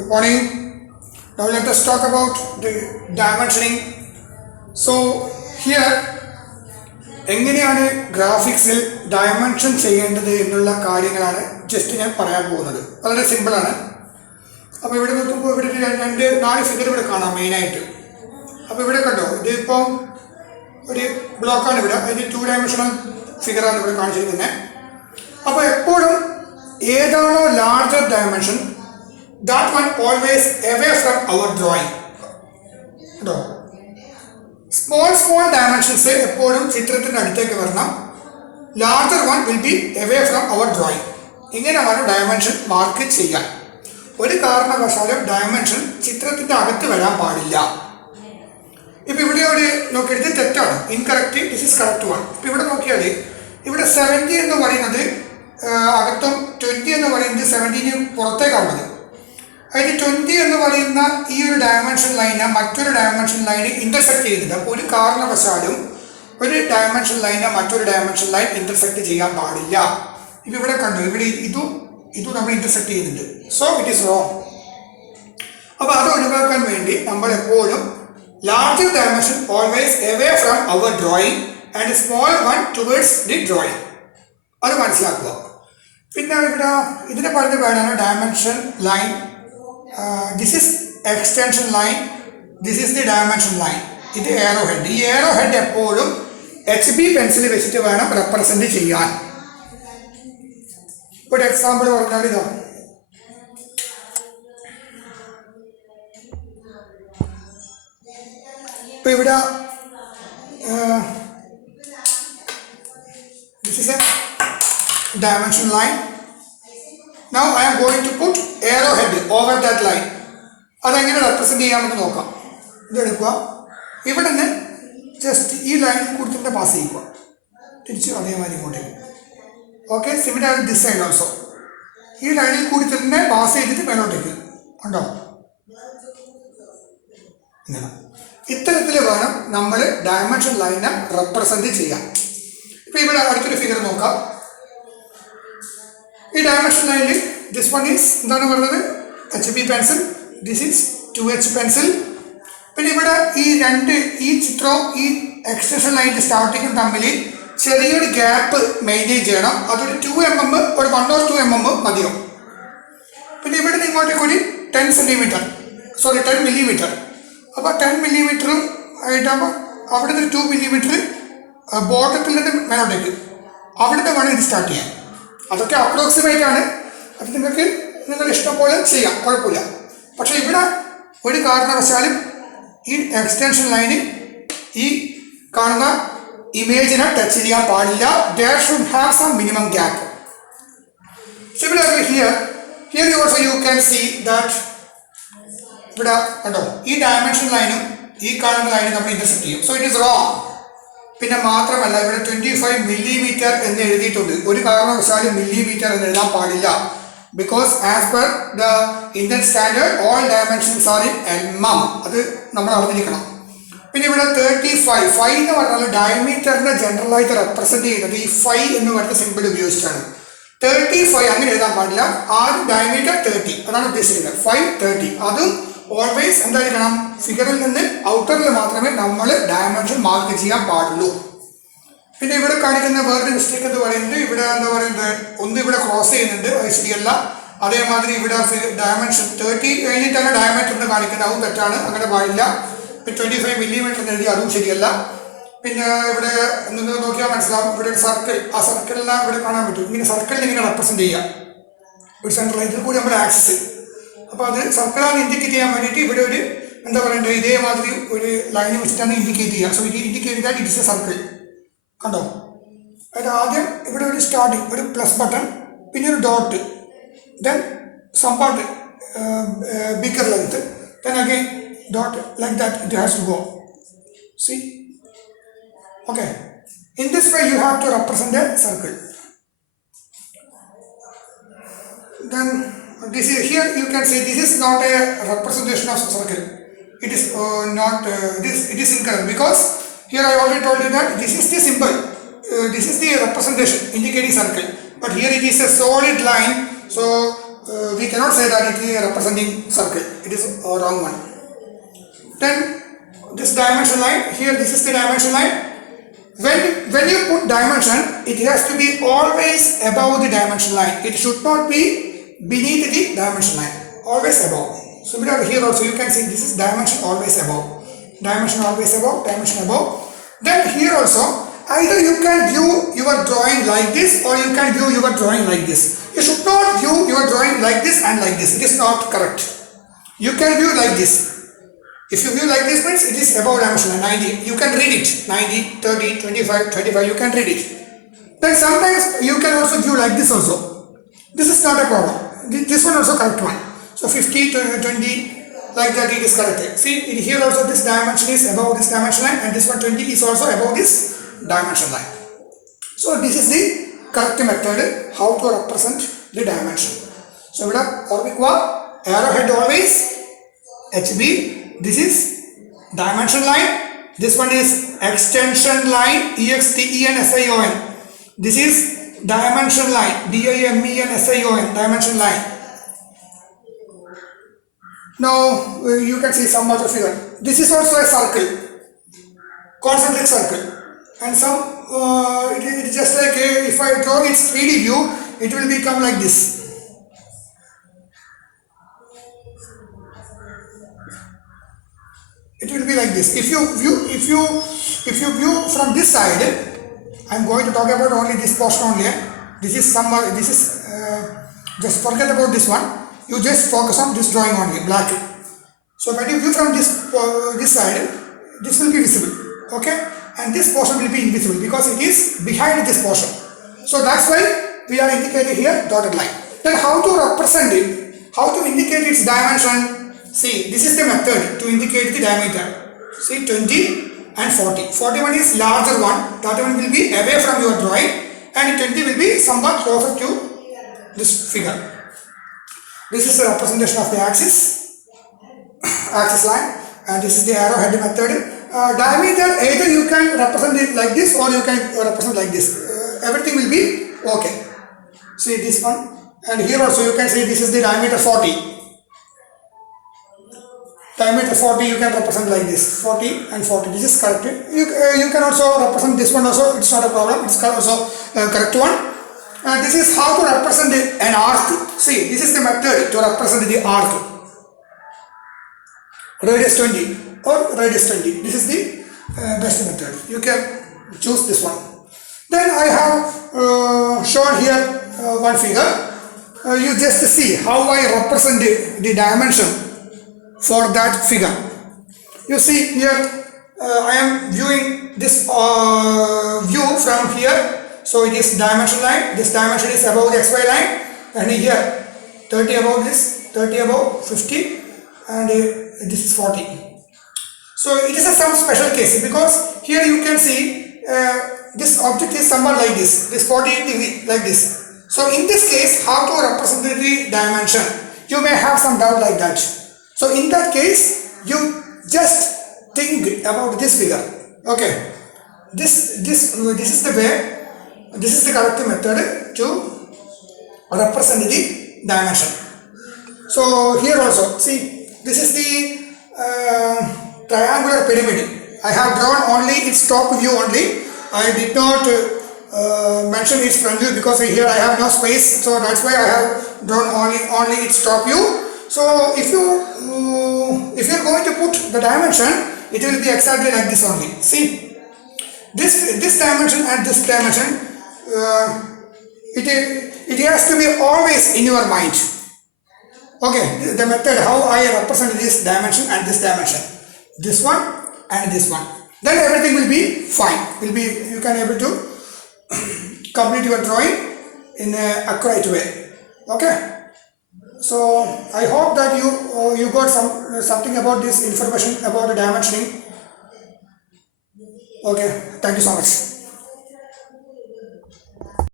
Good morning. Now let us talk about the dimensioning. So here എങ്ങനെയാണ് ഗ്രാഫിക്സിൽ ഡയമെൻഷൻ ചെയ്യേണ്ടത് എന്നുള്ള കാര്യങ്ങളാണ് ജസ്റ്റ് ഞാൻ പറയാൻ പോകുന്നത്. വളരെ സിമ്പിളാണ്. അപ്പോൾ ഇവിടെ നോക്കുമ്പോൾ ഇവിടെ നാല് ഫിഗർ ഇവിടെ കാണാം മെയിനായിട്ട്. അപ്പോൾ ഇവിടെ കണ്ടോ, ഇതിപ്പം ഒരു ബ്ലോക്കാണ് ഇവിടെ, അതിന് 2 ഡയമെൻഷണൽ ഫിഗറാണ് ഇവിടെ കാണിച്ചിരിക്കുന്നത്. അപ്പോൾ എപ്പോഴും ഏതാണോ larger dimension that one always away from our drawing. കേട്ടോ, സ്മോൾ ഡയമെൻഷൻസ് എപ്പോഴും ചിത്രത്തിൻ്റെ അടുത്തേക്ക് വരണം. Larger one will be away from our drawing. ഇങ്ങനെയാണ് ഡയമെൻഷൻ മാർക്ക് ചെയ്യാൻ. ഒരു കാരണവശാലും ഡയമെൻഷൻ ചിത്രത്തിൻ്റെ അകത്ത് വരാൻ പാടില്ല. ഇപ്പം ഇവിടെ ഒരു നോക്കിയെടുത്ത് തെറ്റാണ്, incorrect, this is correct one. ഇപ്പം ഇവിടെ നോക്കിയാൽ ഇവിടെ 70 എന്ന് പറയുന്നത് അകത്തും 20 എന്ന് പറയുന്നത് 17 പുറത്തേക്കാവുന്നത്. അതായത് 20 എന്ന് പറയുന്ന ഈ ഒരു ഡയമെൻഷൻ ലൈന് മറ്റൊരു ഡയമെൻഷൻ ലൈന് ഇൻ്റർസെക്ട് ചെയ്യുന്നുണ്ട്. അപ്പോൾ ഒരു കാരണവശാലും ഒരു ഡയമെൻഷൻ ലൈന് മറ്റൊരു ഡയമെൻഷൻ ലൈൻ ഇൻ്റർസെക്ട് ചെയ്യാൻ പാടില്ല. ഇപ്പം ഇവിടെ കണ്ടു, ഇവിടെ ഇതും നമ്മൾ ഇൻ്റർസെക്ട് ചെയ്യുന്നുണ്ട്. So it is wrong. അപ്പോൾ അത് ഒഴിവാക്കാൻ വേണ്ടി നമ്മൾ എപ്പോഴും larger dimension always away from our drawing and small one towards the drawing. അത് മനസ്സിലാക്കുക. പിന്നെ ഇവിടെ ഇതിനെ പറഞ്ഞ പേരാണ് dimension line. This is extension line, this is the dimension line. ഇത് ഏറോ ഹെഡ്. ഈ ഏറോ ഹെഡ് എപ്പോഴും HB പെൻസിൽ വെച്ചിട്ട് വേണം റെപ്രസെന്റ് ചെയ്യാൻ. ഒരു എക്സാമ്പിൾ പറഞ്ഞാൽ ഇതാ, ഇപ്പൊ ഇവിടെ this is a dimension line. Now I am going to put arrowhead over that line. അതെങ്ങനെ റെപ്രസെൻറ്റ് ചെയ്യാമെന്ന് നോക്കാം. ഇതെടുക്കുക, ഇവിടെ നിന്ന് ജസ്റ്റ് ഈ ലൈനിൽ കൂടി തന്നെ പാസ് ചെയ്യുക, തിരിച്ച് അതേമാതിരി ഇങ്ങോട്ടേക്ക്. Okay, similar this side also. ഈ ലൈനിൽ കൂടി തന്നെ പാസ് ചെയ്തിട്ട് മേലോട്ടേക്ക് ഉണ്ടോ, ഇങ്ങനെ. ഇത്തരത്തിൽ വേണം നമ്മൾ ഡയമെൻഷൻ ലൈനെ റെപ്രസെൻറ്റ് ചെയ്യാൻ. ഇപ്പം ഇവിടെ അടുത്തൊരു ഫിഗർ നോക്കാം. ഈ ഡയമെൻഷൻ ലൈനിൽ ദിസ് വൺ ഈസ് എന്താണ് പറയുന്നത്, HB pencil, this is 2H pencil. പിന്നെ ഇവിടെ ഈ ചിത്രവും ഈ എക്സ്റ്റൻഷൻ ലൈനിൻ്റെ സ്റ്റാർട്ടിങ്ങും തമ്മിൽ ചെറിയൊരു ഗ്യാപ്പ് മെയിൻറ്റെയിൻ ചെയ്യണം. അതൊരു 2 mm, ഒരു 1 or 2 mm മതിയോ. പിന്നെ ഇവിടെ നിന്ന് ഇങ്ങോട്ടേക്ക് ഒരു 10 mm. അപ്പോൾ 10 mm ആയിട്ടാകുമ്പോൾ അവിടെ നിന്ന് 2 mm ബോട്ടത്തിൽ നിന്ന് മേലോട്ടേക്ക് അവിടുന്ന് വേണം ഇത് സ്റ്റാർട്ട് ചെയ്യാൻ. അതൊക്കെ അപ്രോക്സിമേറ്റ് ആണ്. അത് നിങ്ങൾ ഇഷ്ടം പോലെ ചെയ്യാം, കുഴപ്പമില്ല. പക്ഷേ ഇവിടെ ഒരു കാരണവശാലും ഈ എക്സ്റ്റൻഷൻ ലൈന് ഈ കാണുന്ന ഇമേജിനെ ടച്ച് ചെയ്യാൻ പാടില്ല. There should have some minimum gap. Similarly here you can see that ഇവിടെ കണ്ടോ, ഈ ഡയമെൻഷൻ ലൈനും ഈ കാണുന്ന ലൈനും നമ്മൾ ഇന്റർസെക്ട് ചെയ്യും. So it is wrong. പിന്നെ മാത്രമല്ല ഇവിടെ 25 mm എന്ന് എഴുതിയിട്ടുണ്ട്. ഒരു കാരണവശാലും മില്ലിമീറ്റർ എന്ന് എഴുതാൻ പാടില്ല. Because as per the Indian standard all dimensions are in mm. അത് നമ്മൾ അറിഞ്ഞിരിക്കണം. പിന്നെ ഇവിടെ 35 ഫൈ എന്ന് പറഞ്ഞാൽ ഡയമീറ്ററിനെ ജനറലായിട്ട് റെപ്രസെന്റ് ചെയ്യുന്നത് ഈ ഫൈ എന്ന് പറയുന്ന സിമ്പിൾ ഉപയോഗിച്ചിട്ടാണ്. 35 അങ്ങനെ എഴുതാൻ പാടില്ല. ആദ്യം ഡയമീറ്റർ 30 അതാണ് ഉദ്ദേശിക്കുന്നത്. 530 അതും ഓൾവേസ് എന്തായിരിക്കണം, ഫിഗറിൽ നിന്ന് ഔട്ടറിൽ മാത്രമേ നമ്മൾ ഡയമെൻഷൻ മാർക്ക് ചെയ്യാൻ പാടുള്ളൂ. പിന്നെ ഇവിടെ കാണിക്കുന്ന വേറൊരു മിസ്റ്റേക്ക് എന്ന് പറയുന്നത്, ഇവിടെ എന്താ പറയുന്നത്, ഒന്ന് ഇവിടെ ക്രോസ് ചെയ്യുന്നുണ്ട്, അത് ശരിയല്ല. അതേമാതിരി ഇവിടെ ഡയമെൻഷൻ 30 കഴിഞ്ഞിട്ടാണ് ഡയമീറ്റർ എന്ന് കാണിക്കുന്നത്, അതും തെറ്റാണ്, അങ്ങനെ പാടില്ല. പിന്നെ 25 mm എന്ന് എഴുതി, അതും ശരിയല്ല. പിന്നെ ഇവിടെ നിങ്ങൾ നോക്കിയാൽ മനസ്സിലാവും, ഇവിടെ ഒരു സർക്കിൾ, ആ സർക്കിളിനെ ഇവിടെ കാണാൻ പറ്റും. ഇങ്ങനെ സർക്കിളിനെ ഇങ്ങനെ റെപ്രസെന്റ് ചെയ്യാം, ഒരു സെൻട്രൽ ഇതിൽ കൂടി നമ്മുടെ ആക്സസ്. അപ്പോൾ അത് സർക്കിളാണ് ഇൻഡിക്കേറ്റ് ചെയ്യാൻ വേണ്ടിയിട്ട് ഇവിടെ ഒരു എന്താ പറയേണ്ടത്, ഇതേമാതിരി ഒരു ലൈൻ വെച്ചിട്ടാണ് ഇൻഡിക്കേറ്റ് ചെയ്യുക. സോ ഇത് indicate that it is A circle. കണ്ടോ, അതായത് ആദ്യം ഇവിടെ ഒരു സ്റ്റാർട്ടിങ്, ഒരു പ്ലസ് ബട്ടൺ, പിന്നെ ഒരു dot, then some part bigger length, then again dot, like that it has to go. See, okay. In this way you have to represent a circle. Then this is here you can say this is not a representation of circle. It is not it is incorrect, because here I already told you that this is the symbol, this is the representation indicating circle, but here it is a solid line. So we cannot say that it is representing circle. It is a wrong one. Then this dimension line, here this is the dimension line. When you put dimension, it has to be always above the dimension line. It should not be beneath the dimension line. Always above. So here also you can see this is dimension always above. Dimension always above, dimension above. Then here also, either you can view your drawing like this or you can view your drawing like this. You should not view your drawing like this and like this. It is not correct. You can view like this. If you view like this means it is above dimension line 90. You can read it 90, 30, 25, 35. You can read it. Then sometimes you can also view like this also. This is not a problem. This one also correct one. So 50 to 20 like that it is correct. See here also this dimension is above this dimension line and this one 20 is also above this dimension line. So this is the correct method how to represent the dimension. So arrowhead always HB. This is dimension line. This one is extension line EXTENSION. This is dimension line DIMENSION, dimension line. Now you can see some other figure. This is also a circle, concentric circle, and some it is just like if I draw its 3D view, it will become like this. It will be like this. If you view from this side, I am going to talk about only this portion only. This is somewhere. This is just forget about this one. You just focus on this drawing only, black. So when you view from this side, this will be visible, okay, and this portion will be invisible because it is behind this portion. So that's why we are indicating here dotted line. Then how to represent it? How to indicate its dimension? See, this is the method to indicate the diameter. See, 20 and 40. 41 is larger one. That one will be away from your drawing, and 20 will be somewhat closer to this figure. This is the representation of the axis line, and this is the arrowhead method. Diameter, either you can represent it like this or you can represent like this. Everything will be okay. See this one, and here also you can see this is the diameter 40. Diameter 40 you can represent like this, 40 and 40. This is correct. You can also represent this one also. It's not a problem. It's also correct one. This is how to represent an arc. See, this is the method to represent the arc. Radius 20 or radius 20. This is the best method. You can choose this one. Then I have shown here one figure. You just see how I represent the dimension for that figure. You see here I am viewing this view from here. So it is dimension line. This dimension is above the XY line, and here 30 above this, 30 above 50, and this is 40. So it is some special case because here you can see this object is somewhat like this 40 degree like this. So in this case, how to represent the dimension? You may have some doubt like that. So in that case, you just think about this figure. Okay, this is the way. This is the correct method to represent the dimension. So here also, see, this is the triangular pyramid. I have drawn only its top view only. I did not mention its front view because here I have no space. So that's why I have drawn only its top view. So if you are going to put the dimension, it will be exactly like this only. See, this dimension and this dimension. It has to be always in your mind. Okay, the method how I represent this dimension and this dimension, this one and this one, then everything will be fine. You can able to complete your drawing in an accurate way. Okay, so I hope that you got something about this information about the dimensioning. Okay, thank you so much.